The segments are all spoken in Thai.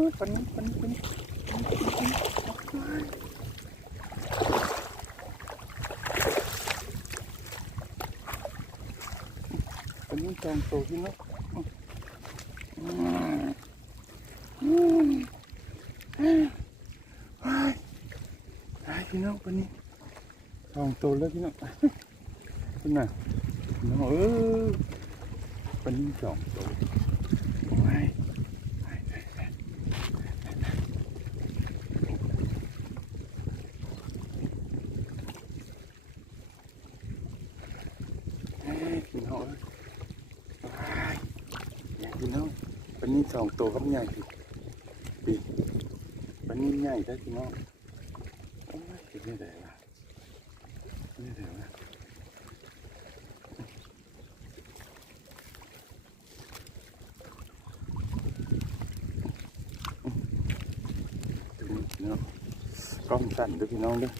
นู้นปนี้ปนี้ปนี้ปนี้ปนี้ปนี้ปนี้จองโตที่นู้นอืมอืมอืมไปไปพี่น้องปนี้จองโตแล้วพี่น้องคุณน่ะพี่น้องเออปนี้จองโตไปไปไปไปเอ้ยพี่น้องเอ้ยไปพี่น้อง ปนี้สองตัวกับใหญ่พี่ปีปนี้ใหญ่ได้อพี่น้องโอ้ยเป็นไม่ได้ละไม่ได้ละพี่น้องกล้องสั่นเด้วยพี่น้องเด้อ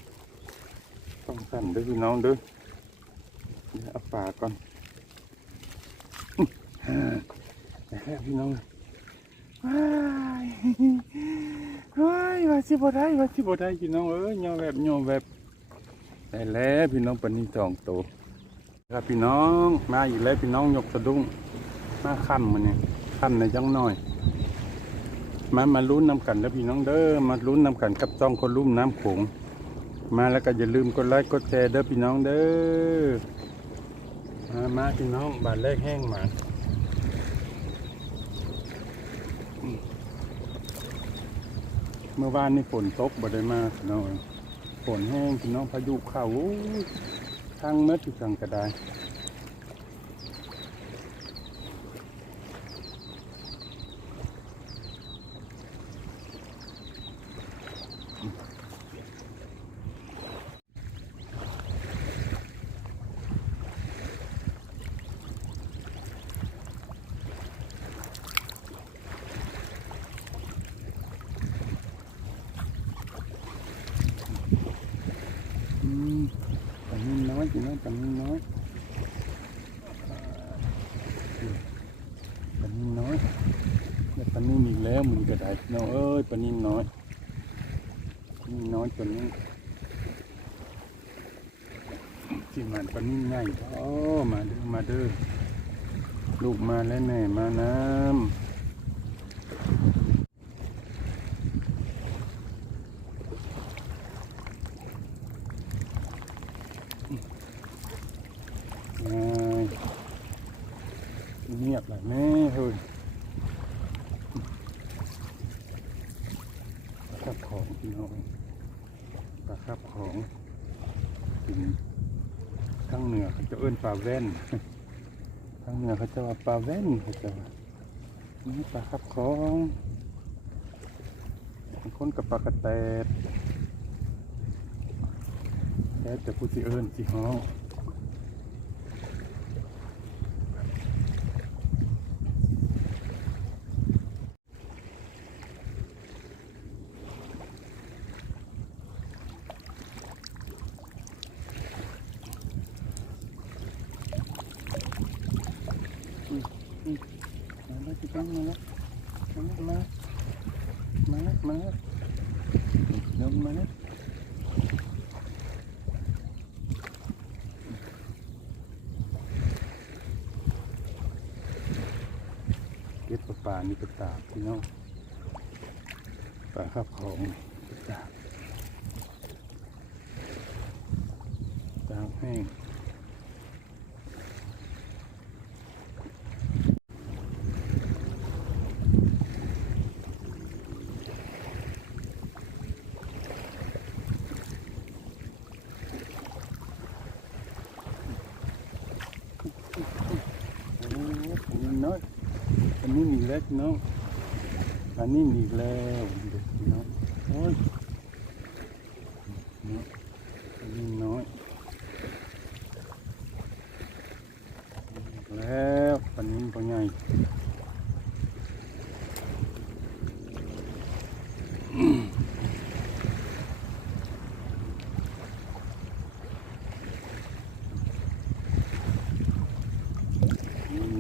กล้องสั่นเด้วยพี่น้องเด้อเดี๋ยวเอาปากก่อนอื้อฮ่าไปแล้วพี่น้องว้าย ว้ายว่าสิบ่ได้ว่าสิบ่ได้พี่น้องเอ้ยยอแบบยอแบบได้แล้วพี่น้องปนนี้จองโตวครับพี่น้องมาอีกแล้วพี่น้องยกสะดุ้งมาค่ำมันนี่ค่ำในจังหน่อย มามาลุ้นนำกันแล้วพี่น้องเด้อมาลุ้นนำกันกับจ้องคนลุ่มน้ำโขงมาแล้วก็อย่าลืมกดไลค์กดแชร์เด้อพี่น้องเด้อมามาพี่น้องบาทแรกแห้งมาอืม เมื่อวานนี่ฝนตกบ่ได้มาพี่น้องฝนแห้งพี่น้องพายุเข้าโอ้ยทางเม็ดที่สังกระได้ อืมปลานิ่มน้อยพี่น้องปลานิ่มน้อยปลานิ่มน้อยแล้วปลานิ่มอีก แล้วมึงก็ได้น้องเอ้ยปลานิ่มน้อยนิ่มน้อยตัวนี้ที่มันปลานิ่มใหญ่โอ้มาเด้อมาเด้อลูกมาแล้วแม่มาน้ำง่าเงียบเลยแม่เฮ้ยปลาคับ ของพี่น้องปลาคับของกินทางเหนือเขาจะเอิ้นปลาแว่นทางเหนือเขาจะว่าปลาแว่นเขาจะว่านี่ปลาคับของคนกับปลากระแตดแต่จะพูดสิเอิ้นสิฮ้อง มาแล้วพี่ต้อง มามามามาแล้วเดี๋ยวมาเก็บปลาปลานี่ปลาตาบพี่น้องปลาข้าวของปลาตาบตากแห้ง โอ้อันนี้น้อยอันนี้มี เล็กน้องอันนี้มีแล้วเด็กน้องโอ้ยน้อยอันนี้น้อยแล้วอันนี้ตัวใหญ่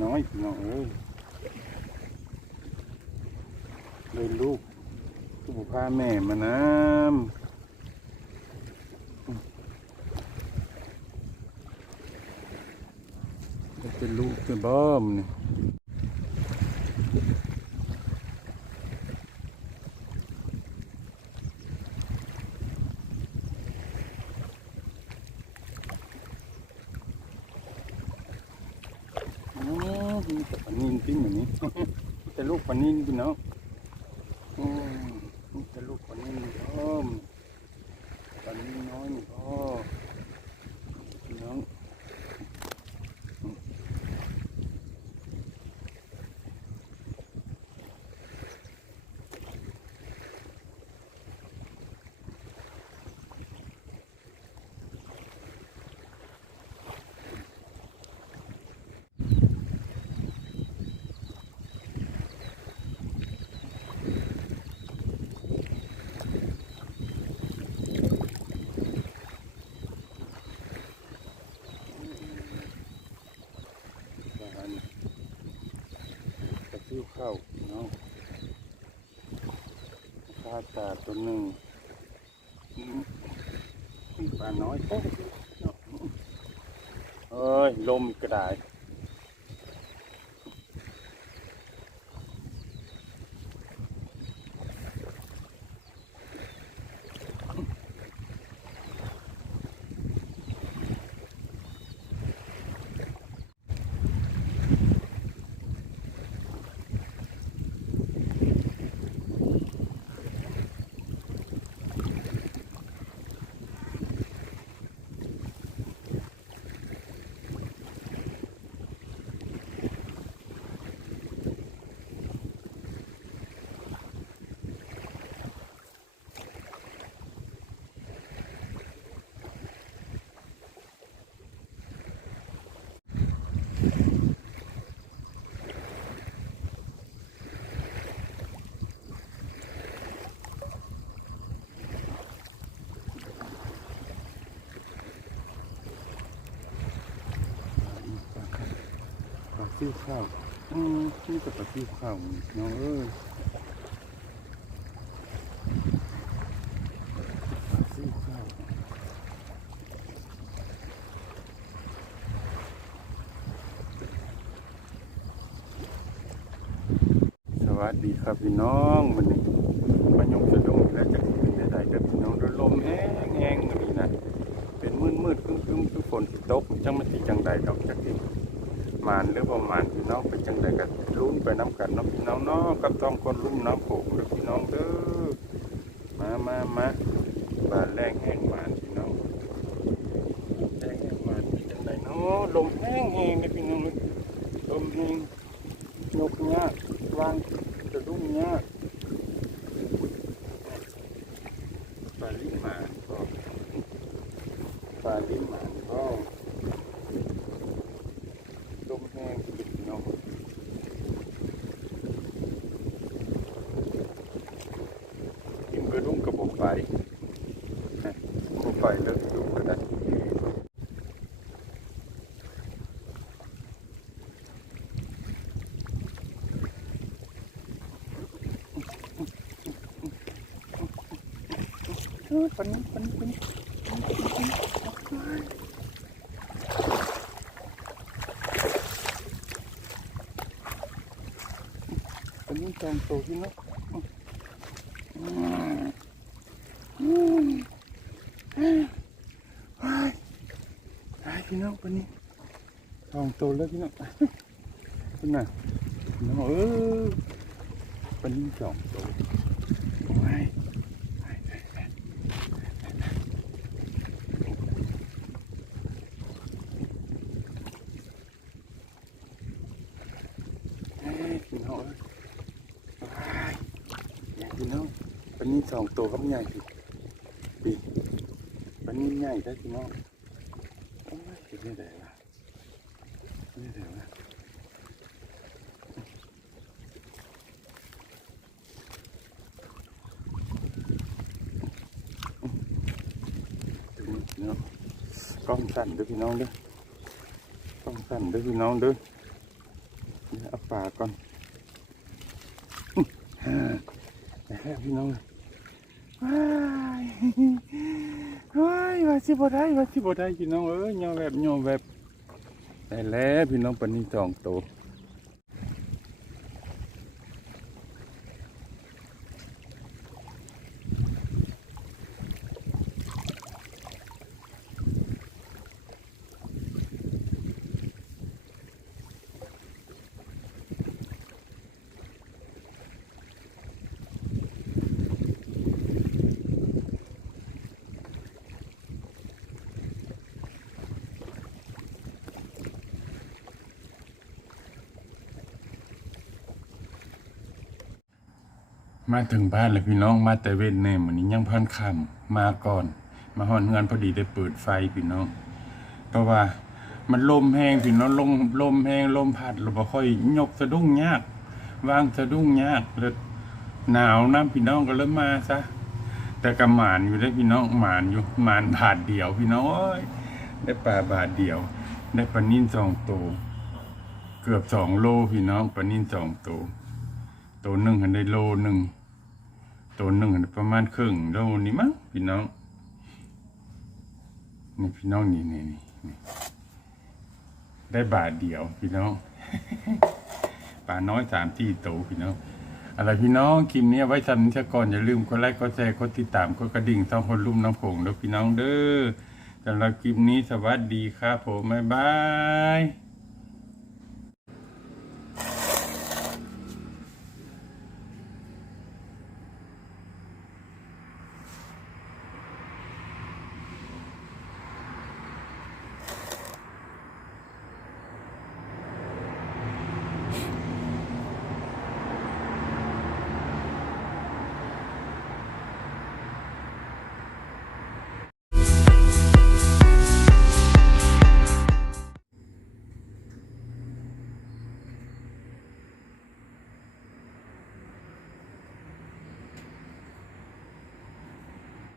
น้อยน้อง เอ้ยเลยลูกพาแม่มาน้ำจะเป็นลูกเป็นบ้อมนี่ปนินปิ้งแบบนี้ แต่ลูกปลานินพี่น้องอืมมีแต่ลูกปลานินพ่อมปลานินน้อยนี่พ่อพี่น้อง บ้านกระซิวข้าวเนาะปลา ตาตัวหนึ่งปลาน้อยโอ้ยเฮ้ยลมกระไดาย ปลาซิวข้าวอืมนี่แต่ปลาซิวข้าวน้องเอ้ยปลาซิวข้าวสวัสดีครับพี่น้องวันนี้มายงจะดงแล้วจะเป็นได้ได้กับพี่น้องโดยลมแห้งแห้งวันนี้นะเป็นมืดมืดครึ้มครึ้มคือฝนตกจังมันสิจังใดดอกจักที ห มานหรือประมาณพี่น้องเป็นจังไดกันลุ้นไปน้ำกันน้องพี่น้องเนาะกับต้องคนรุ่มน้ำโขงหรือพี่น้องเด้อมามามาบานแรงแห้งหมานพี่น้องแรงแห้งหมานเป็นจังไดเนาะลมแห้งแห้งนะพี่น้องลยลมแห้งนกเนี้ยวางจะดุ้งเนี้ยปลาลิ้นหมานก็ปลาลิ้นหมานก็ ลมแห้งที่เป็นพี่น้องกินกระดุมกระบอกไปนะไปเลิกดูกันนะเออปันปนปนปนปน นี้ปันนี้จางโตขึ้นแล้วอืมอืมอืมไปไปพี่น้องปันนี้ทองโตแล้วพี่น้องคุณน่ะพี่น้องเออปันนี้จองโตโอ้ย เอ้ยพี่น้องเอ้ยว้ายใหญ่พี่น้องปันนี้สอง ตัวกับใหญ่พี่ปีปันนี้ใหญ่ได้อพี่น้องโอ้ยเป็นยังไงวะเป็นยังไงวะพี่น้องกล้องสั่นเด้วยพี่น้องเด้อกล้องสั่นเด้วยพี่น้องเด้อเดี๋ยวเอาปลาก่อนอื้อฮ่าแต่แค่พี่น้องว้าย ว้ายว่าสิบ่ได้ว่าสิบ่ได้พี่น้องเอ้ยยอแบบยอแบบได้แล้วพี่น้องปานนี้สองตั มาถึงบ้านเลยพี่น้องมาแต่เว้นแน่มื้อนี้ยังพันคำมาก่อน มาฮอนเฮือนพอดีได้เปิดไฟพี่น้อง เพราะว่ามันลมแห้งพี่น้องลมลมแห้งลมพัดเราบ่ค่อยยกสะดุ้งยากวางสะดุ้งยากแล้วหนาวน้ำพี่น้องก็เริ่มมาซะแต่กำหมานอยู่ได้พี่น้องหมานอยู่หมานบาทเดียว พี่น้องได้ปลาบาทเดียว ได้ปลานิ่นสองตัวเกือบสองโลพี่น้องปลานิ่นสองตัวตัวหนึ่งหันได้โลหนึ่ง ตัวหนึ่งประมาณครึ่งโลนี่มั้งพี่น้องนี่พี่น้องนี่นี่นี่ได้บาทเดียวพี่น้องปลาน้อยสามที่โตพี่น้องอะไรพี่น้องคลิปนี้ไว้ทำนิชก่อนอย่าลืมกดไลค์กดแชร์กดติดตามกดกระดิ่งต้องคนลุ่มน้ำโขงแล้วพี่น้องเด้อสำหรับคลิปนี้สวัสดีครับผมบ๊ายบาย